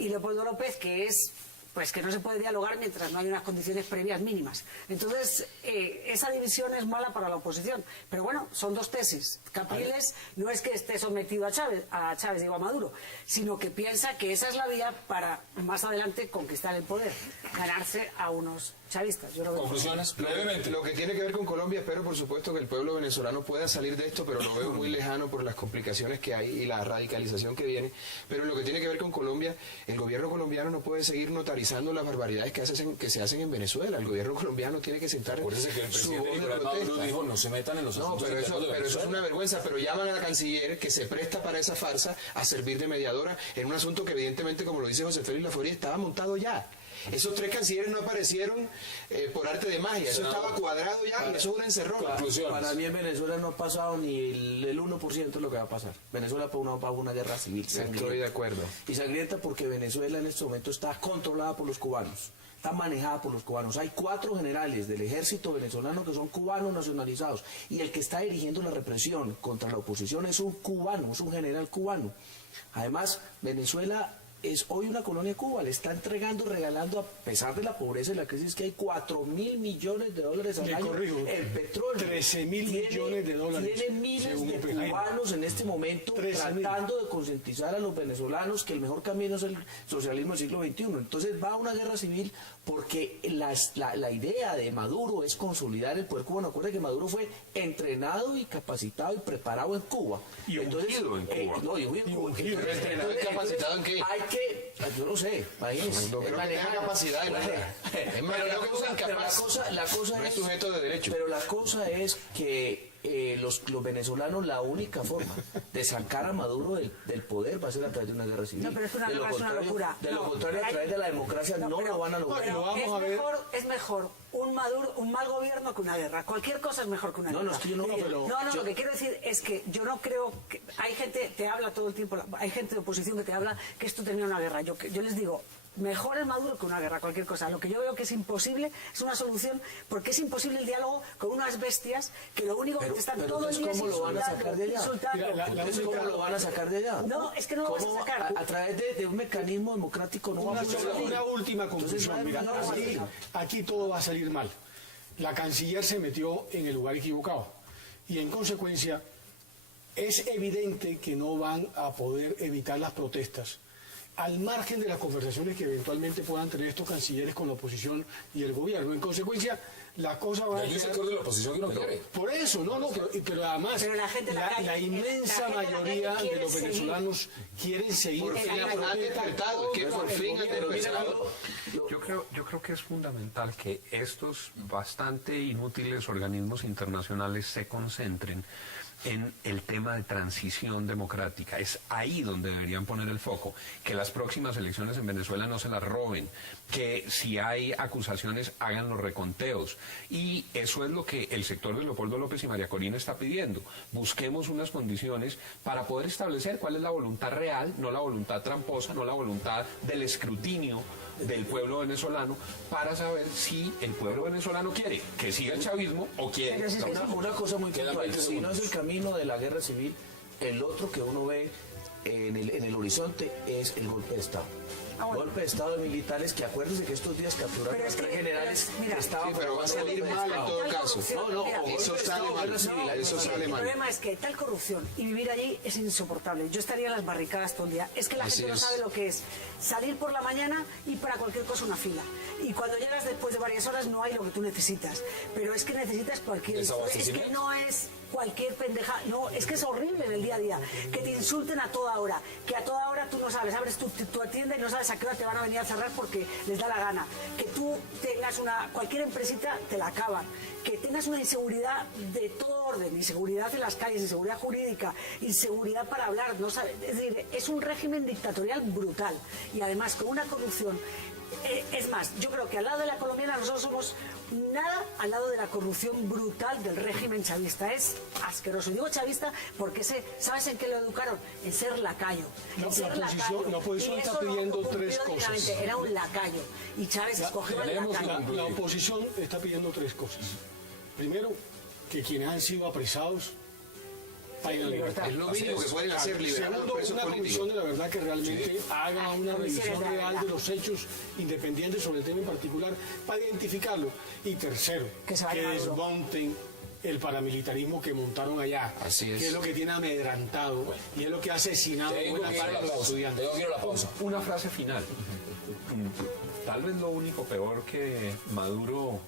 Leopoldo López, que es pues que no se puede dialogar mientras no hay unas condiciones previas mínimas. Entonces, esa división es mala para la oposición. Pero bueno, son dos tesis. Capriles no es que esté sometido a Chávez, digo a Maduro, sino que piensa que esa es la vía para más adelante conquistar el poder, ganarse a unos chavistas. Yo lo veo. Conclusiones, brevemente. Lo que tiene que ver con Colombia, espero por supuesto que el pueblo venezolano pueda salir de esto, pero lo veo muy lejano por las complicaciones que hay y la radicalización que viene. Pero lo que tiene que ver con Colombia, el gobierno colombiano no puede seguir notarizando las barbaridades que se hacen en Venezuela. El gobierno colombiano tiene que sentar Por eso es que el su presidente voz de Nicolás protesta. Maduro dijo, no se metan en los asuntos pero internos de eso Venezuela. es una vergüenza, pero llaman a la canciller que se presta para esa farsa a servir de mediadora en un asunto que evidentemente, como lo dice José Félix Laforía, estaba montado ya. Esos 3 cancilleres no aparecieron por arte de magia, eso estaba cuadrado ya y eso es una encerrona. Para mí en Venezuela no ha pasado ni el 1% de lo que va a pasar. Venezuela va a una guerra civil. Estoy de acuerdo. Y sangrienta porque Venezuela en este momento está controlada por los cubanos. Está manejada por los cubanos. Hay 4 generales del ejército venezolano que son cubanos nacionalizados. Y el que está dirigiendo la represión contra la oposición es un cubano, es un general cubano. Además, Venezuela es hoy una colonia de Cuba, le está entregando, regalando, a pesar de la pobreza y la crisis que hay, $4.000 millones al año. El petróleo. 13.000 millones de dólares. Tiene miles de cubanos en este momento tratando de concientizar a los venezolanos que el mejor camino es el socialismo del siglo XXI. Entonces va a una guerra civil porque la idea de Maduro es consolidar el poder cubano. Acuérdense que Maduro fue entrenado y capacitado y preparado en Cuba. Y ungido en Cuba. ¿Entrenado y capacitado en qué? Hay que, yo no sé, imagínense. No creo que tenga capacidad de nada. Es más, la cosa no es es sujeto de derecho. Pero la cosa es que los venezolanos, la única forma de sacar a Maduro del poder va a ser a través de una guerra civil. No, pero es una guerra, es una locura. De lo contrario, a través de la democracia no lo van a lograr. Es mejor un mal gobierno que una guerra. Cualquier cosa es mejor que una guerra. No, es que yo no, pero... No, lo que quiero decir es que yo no creo que... Hay gente, te habla todo el tiempo, hay gente de oposición que te habla que esto tenía una guerra. Yo les digo... Mejor es Maduro que una guerra, cualquier cosa. Lo que yo veo que es imposible es una solución, porque es imposible el diálogo con unas bestias que lo único que te están todo el día ¿cómo lo van a sacar de allá? ¿Cómo lo van a sacar de allá? No, es que no lo vas a sacar. A través de un mecanismo democrático no va a funcionar. Una última conclusión. Mira, aquí todo va a salir mal. La canciller se metió en el lugar equivocado. Y en consecuencia, es evidente que no van a poder evitar las protestas. Al margen de las conversaciones que eventualmente puedan tener estos cancilleres con la oposición y el gobierno. En consecuencia, la cosa va a... Hay un sector de la oposición que no quiere. Por eso, pero además, la inmensa mayoría de los venezolanos quieren seguir en la protesta. Yo creo que es fundamental que estos bastante inútiles organismos internacionales se concentren en el tema de transición democrática. Es ahí donde deberían poner el foco, que las próximas elecciones en Venezuela no se las roben, que si hay acusaciones hagan los reconteos, y eso es lo que el sector de Leopoldo López y María Corina está pidiendo. Busquemos unas condiciones para poder establecer cuál es la voluntad real, no la voluntad tramposa, no la voluntad del escrutinio del pueblo venezolano, para saber si el pueblo venezolano quiere que siga el chavismo o quiere. Una cosa muy puntual, si no es el camino de la guerra civil, el otro que uno ve en el horizonte es el golpe de Estado. Golpe de Estado de militares que acuérdense que estos días capturaron a 3 generales que estaban... Sí, pero va a salir mal en todo caso. Eso sale mal. Eso sale mal. El problema es que tal corrupción y vivir allí es insoportable. Yo estaría en las barricadas todo el día. Es que la gente no sabe lo que es salir por la mañana y para cualquier cosa una fila. Y cuando llegas después de varias horas no hay lo que tú necesitas. Pero es que necesitas cualquier... Es que no es cualquier pendeja. No, es que es horrible en el día a día. Que te insulten a toda hora. Que a toda hora tú no sabes. Abres tu tienda y no sabes a qué hora te van a venir a cerrar porque les da la gana. Que tú tengas cualquier empresita te la acaban. Que tengas una inseguridad de todo orden, inseguridad en las calles, inseguridad jurídica, inseguridad para hablar, no sabes, es decir, es un régimen dictatorial brutal y además con una corrupción. Es más, yo creo que al lado de la colombiana nosotros somos nada al lado de la corrupción brutal del régimen chavista. Es asqueroso. Digo chavista porque ¿sabes en qué lo educaron? En ser lacayo. La oposición está pidiendo 3 cosas. Era un lacayo. Y Chávez escogió el lacayo. La oposición está pidiendo 3 cosas. Primero, que quienes han sido apresados paguen la libertad. Es lo mínimo que pueden hacer, liberar a los Segundo, presos una políticos. comisión de la verdad que realmente haga una revisión real de los hechos independientes sobre el tema en particular para identificarlo. Y tercero, que desmonten el paramilitarismo que montaron allá, que es lo que tiene amedrentado y es lo que ha asesinado buena parte de los estudiantes. Una frase final. Tal vez lo único peor que Maduro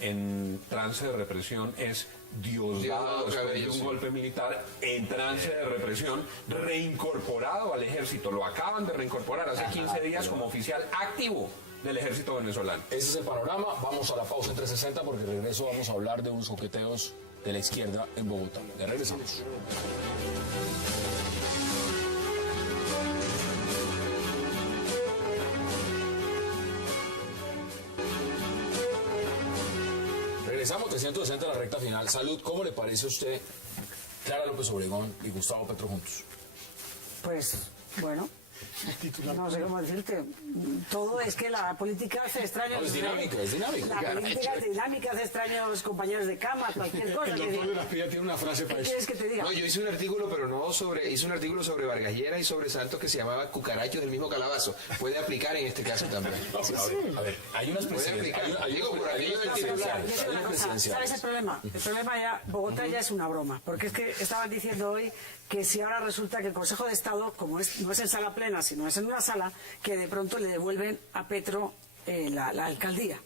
en trance de represión es Diosdado después de un golpe militar en trance de represión, reincorporado al ejército. Lo acaban de reincorporar hace 15 días como oficial activo del ejército venezolano. Ese es el panorama. Vamos a la pausa en 360 porque de regreso vamos a hablar de unos coqueteos de la izquierda en Bogotá. Ya regresamos. Regresamos 360 a la recta final. Salud, ¿cómo le parece a usted Clara López Obregón y Gustavo Petro juntos? Pues, bueno, no sé cómo decirte. Todo es que la política hace extraños... No, es dinámica, es dinámica. La política es dinámica, hace extraños compañeros de cama, cualquier cosa. El doctor de las Pillas tiene una frase para eso. ¿Qué quieres que te diga? No, yo hice un artículo, pero no sobre... Hice un artículo sobre Vargas Lleras y sobre Santos que se llamaba Cucarachos del mismo calabazo. Puede aplicar en este caso también. A ver, hay unas presidenciales. ¿Sabes el problema? El problema ya, Bogotá ya es una broma, porque es que estaban diciendo hoy que si ahora resulta que el Consejo de Estado, como no es en sala plena, sino es en una sala, que de pronto le devuelven a Petro la alcaldía.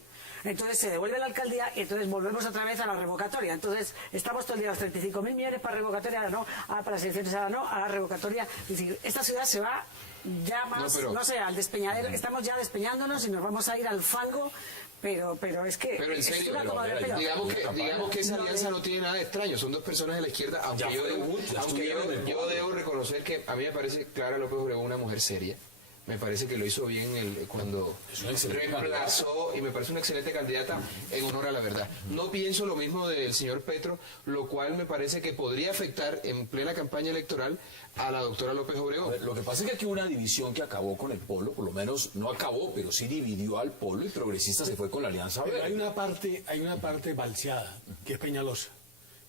Entonces se devuelve la alcaldía y entonces volvemos otra vez a la revocatoria. Entonces estamos todo el día los 35.000 millones para revocatoria, ahora no, ahora para las elecciones, ahora no, a la revocatoria. Es decir, esta ciudad se va ya más, no sé, al despeñadero, estamos ya despeñándonos y nos vamos a ir al fango. Pero es que... Pero en serio, digamos que esa alianza no tiene nada de extraño. Son dos personas de la izquierda, aunque yo debo reconocer que a mí me parece Clara López Obregón una mujer seria. Me parece que lo hizo bien cuando reemplazó, y me parece una excelente candidata en honor a la verdad. No pienso lo mismo del señor Petro, lo cual me parece que podría afectar en plena campaña electoral a la doctora López Obregón. Lo que pasa es que aquí hubo una división que acabó con el Polo, por lo menos no acabó, pero sí dividió al Polo y Progresista se fue con la Alianza Verde. Hay una parte balseada, que es Peñalosa.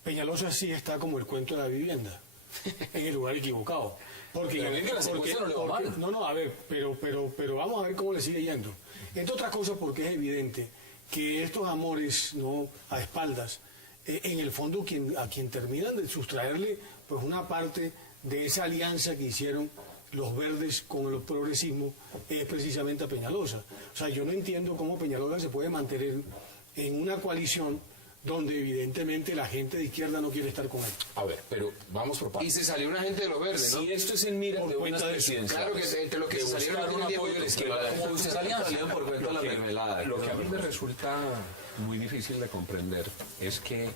Peñalosa sí está como el cuento de la vivienda, en el lugar equivocado. Porque pero vamos a ver cómo le sigue yendo. Entre otras cosas porque es evidente que estos amores no a espaldas, en el fondo a quien terminan de sustraerle pues una parte de esa alianza que hicieron los verdes con el progresismo es precisamente a Peñalosa. O sea, yo no entiendo cómo Peñalosa se puede mantener en una coalición donde evidentemente la gente de izquierda no quiere estar con él. A ver, pero vamos por partes. Y se salió una gente de los verdes, ¿no? Si esto es en mira de unas presidenciales. Claro que entre los que salieron un apoyo de la izquierda, ¿cómo usted alianza? Por cuenta de la mermelada. Lo que a mí me resulta muy difícil de comprender es que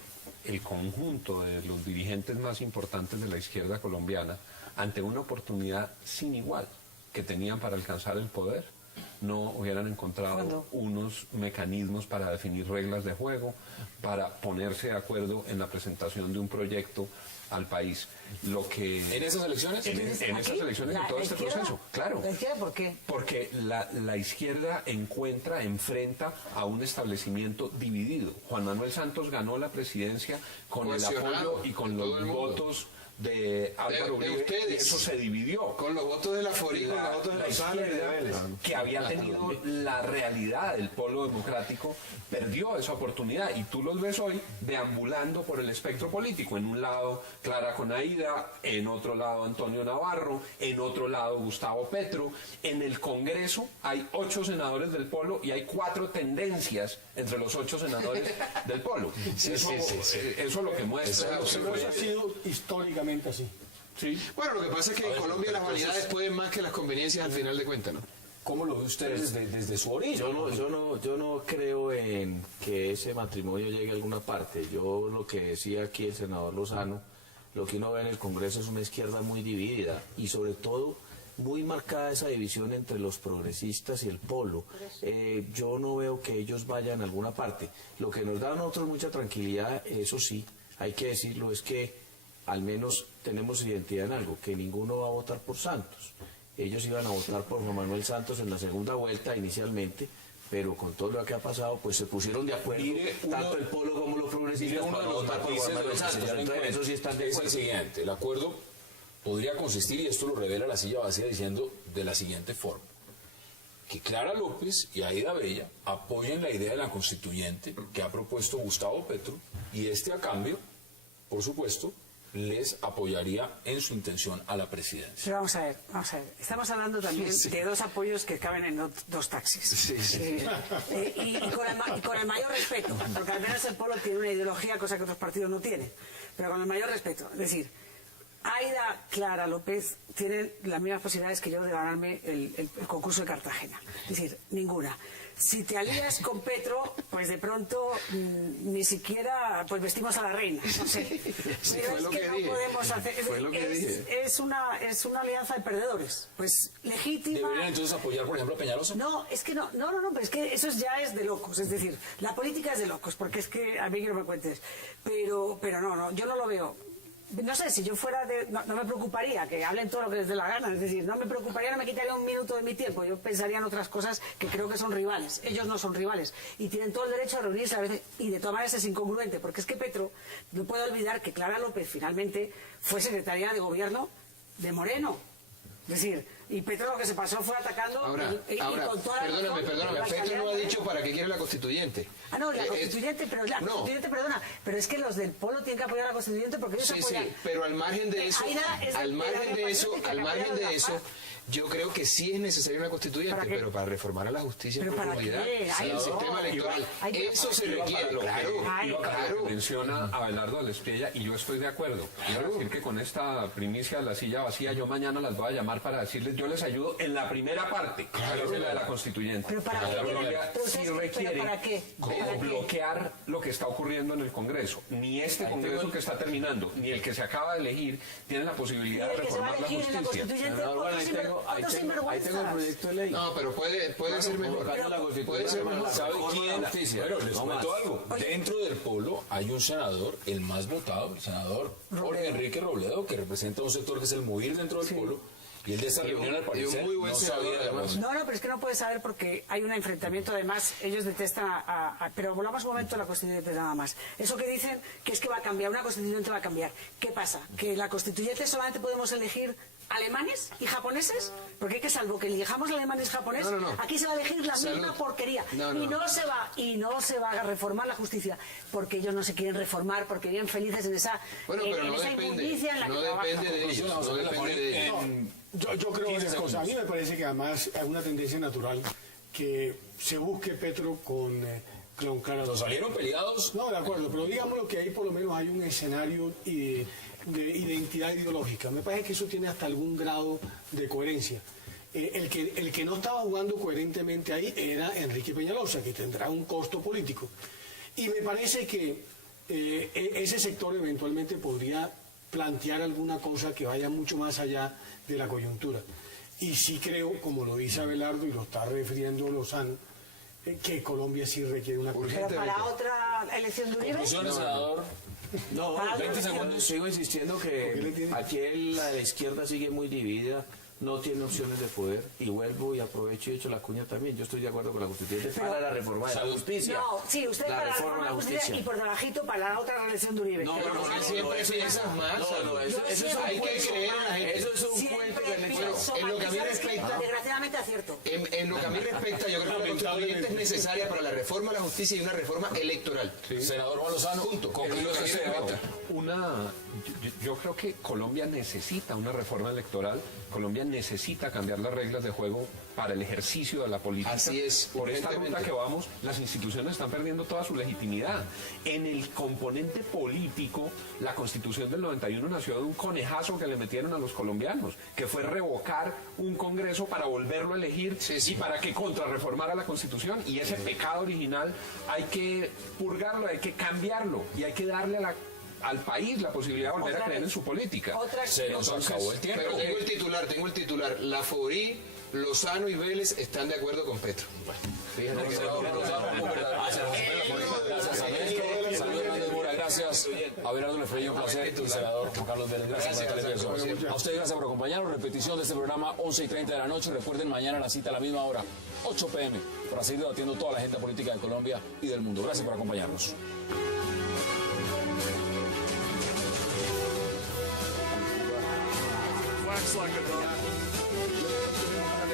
el conjunto de los dirigentes más importantes de la izquierda colombiana, ante una oportunidad sin igual que tenían para alcanzar el poder, no hubieran encontrado unos mecanismos para definir reglas de juego, para ponerse de acuerdo en la presentación de un proyecto al país. Lo que ¿En esas elecciones? En esas elecciones, en todo este proceso, claro. ¿La izquierda por qué? Porque la izquierda enfrenta a un establecimiento dividido. Juan Manuel Santos ganó la presidencia con el apoyo y con los votos de Álvaro Uribe, y eso se dividió con los votos de la Fori, con los votos de la izquierda, que había tenido la realidad del polo democrático, perdió esa oportunidad, y tú los ves hoy deambulando por el espectro político. En un lado Clara Conaída, en otro lado Antonio Navarro, en otro lado Gustavo Petro. En el Congreso hay 8 senadores del polo y hay 4 tendencias entre los 8 senadores del polo. Eso es lo que muestra. Eso ha sido históricamente así. Sí. Bueno, lo que pasa es que en Colombia las vanidades pueden más que las conveniencias al final de cuentas, ¿no? ¿Cómo lo ve usted desde su origen? Yo no creo en que ese matrimonio llegue a alguna parte. Yo lo que decía aquí el senador Lozano, lo que uno ve en el Congreso es una izquierda muy dividida y sobre todo muy marcada esa división entre los progresistas y el polo. Yo no veo que ellos vayan a alguna parte. Lo que nos da a nosotros mucha tranquilidad, eso sí, hay que decirlo, es que al menos tenemos identidad en algo, que ninguno va a votar por Santos. Ellos iban a votar por Juan Manuel Santos en la segunda vuelta inicialmente, pero con todo lo que ha pasado, pues se pusieron de acuerdo, tanto el polo como los los progresistas uno de para los votar por matices Juan de lo Manuel que se Santos. señala en Entonces, eso sí están de es el acuerdo. siguiente: el acuerdo podría consistir, y esto lo revela la silla vacía, diciendo de la siguiente forma: que Clara López y Aida Bella apoyen la idea de la constituyente que ha propuesto Gustavo Petro, y a cambio, por supuesto, les apoyaría en su intención a la presidencia. Pero vamos a ver. Estamos hablando también de dos apoyos que caben en dos taxis. Y con el mayor respeto, porque al menos el Polo tiene una ideología, cosa que otros partidos no tienen, pero con el mayor respeto. Es decir, Aida, Clara López tienen las mismas posibilidades que yo de ganarme el concurso de Cartagena. Es decir, ninguna. Si te alías con Petro, pues de pronto ni siquiera pues vestimos a la reina. No sé. Pero es que no podemos hacer. Es una alianza de perdedores. Pues legítima. ¿Deberían entonces apoyar, por ejemplo, a Peñalosa? No, es que no, pero es que eso ya es de locos. Es decir, la política es de locos, porque es que a mí que no me cuentes. Pero no, yo no lo veo. No sé, si yo fuera no me preocuparía que hablen todo lo que les dé la gana, es decir, no me preocuparía, no me quitaría un minuto de mi tiempo, yo pensaría en otras cosas que creo que son rivales. Ellos no son rivales y tienen todo el derecho a reunirse a veces, y de todas maneras es incongruente, porque es que Petro no puede olvidar que Clara López finalmente fue secretaria de gobierno de Moreno. Es decir, y Petro lo que se pasó fue atacando y con toda la perdóname, Petro no ha dicho para qué quiere la constituyente. Ah, no, la constituyente, constituyente, perdona, pero es que los del Polo tienen que apoyar a la constituyente porque ellos apoyan. Sí, pero al margen de eso, yo creo que sí es necesaria una constituyente, pero para reformar a la justicia en profundidad, el sistema electoral. Eso se requiere, claro. Menciona AbelardoAlespiella, y yo estoy de acuerdo. Quiero decir que con esta primicia de la silla vacía, yo mañana las voy a llamar para decirles, yo les ayudo en la primera parte, que es la de la constituyente. ¿Pero para qué? Colombia sí requiere bloquear lo que está ocurriendo en el Congreso. Ni este Congreso que está terminando, ni el que se acaba de elegir, tiene la posibilidad de reformar la justicia. Ahí tengo el proyecto de ley. No, pero puede ser mejor. Puede ser mejor. ¿Sabe quién? Bueno, les comento algo. Dentro del Polo hay un senador, el más votado, el senador Jorge Enrique Robledo, que representa un sector que es el MUIR dentro del Polo. Y el de esa reunión al parecer no sabía de más. No, pero es que no puede saber porque hay un enfrentamiento. Además, ellos detestan pero volvamos un momento a la constituyente nada más. Eso que dicen que es que va a cambiar, una constituyente va a cambiar. ¿Qué pasa? ¿Que la constituyente solamente podemos elegir alemanes y japoneses? Porque que salvo que elijamos alemanes y japoneses, aquí se va a elegir la misma porquería. Y no se va a reformar la justicia, porque ellos no se quieren reformar, porque viven felices en esa inmundicia en la que trabajan. No depende de ellos. Yo creo varias cosas. A mí me parece que además hay una tendencia natural que se busque Petro con Clara. ¿Nos salieron peleados? No, de acuerdo, pero digámoslo que ahí por lo menos hay un escenario de identidad ideológica. Me parece que eso tiene hasta algún grado de coherencia. El que no estaba jugando coherentemente ahí era Enrique Peñalosa, que tendrá un costo político. Y me parece que ese sector eventualmente podría plantear alguna cosa que vaya mucho más allá de la coyuntura. Y sí creo, como lo dice Abelardo y lo está refiriendo Lozano, que Colombia sí requiere una Pero para otra elección de Uribe. Conclusiones, senador. No, 20 segundos. Sigo insistiendo que aquí la izquierda sigue muy dividida, no tiene opciones de poder, y vuelvo y aprovecho y echo la cuña también. Yo estoy de acuerdo con la constituyente para la reforma de la justicia. No, sí, usted para la reforma de la justicia y por debajito para la otra reelección de Uribe. No, pero siempre piensas más. Eso hay que creer en la gente. Eso es un cuento que en lo que a mí respecta, desgraciadamente acierto. En lo que a mí respecta, yo creo que la constituyente es necesaria para la reforma de la justicia y una reforma electoral. Senador Juan Lozano, yo creo que Colombia necesita una reforma electoral. Colombia necesita cambiar las reglas de juego para el ejercicio de la política. Así es. Por esta ruta que vamos, las instituciones están perdiendo toda su legitimidad. En el componente político, la Constitución del 91 nació de un conejazo que le metieron a los colombianos, que fue revocar un Congreso para volverlo a elegir y para que contrarreformara la Constitución. Y ese pecado original hay que purgarlo, hay que cambiarlo y hay que darle al país la posibilidad de volver a creer en su política. Se nos acabó el tiempo. Pero tengo el titular. La Forí, Lozano y Vélez están de acuerdo con Petro. Gracias, Abelardo Lefrey, un placer. Y senador Juan Carlos Vélez, gracias por la televisión. A ustedes gracias por acompañarnos. Repetición de este programa 11:30 de la noche. Recuerden, mañana la cita a la misma hora, 8 p.m., para seguir debatiendo toda la agenda política de Colombia y del mundo. Gracias por acompañarnos. acts like a dog.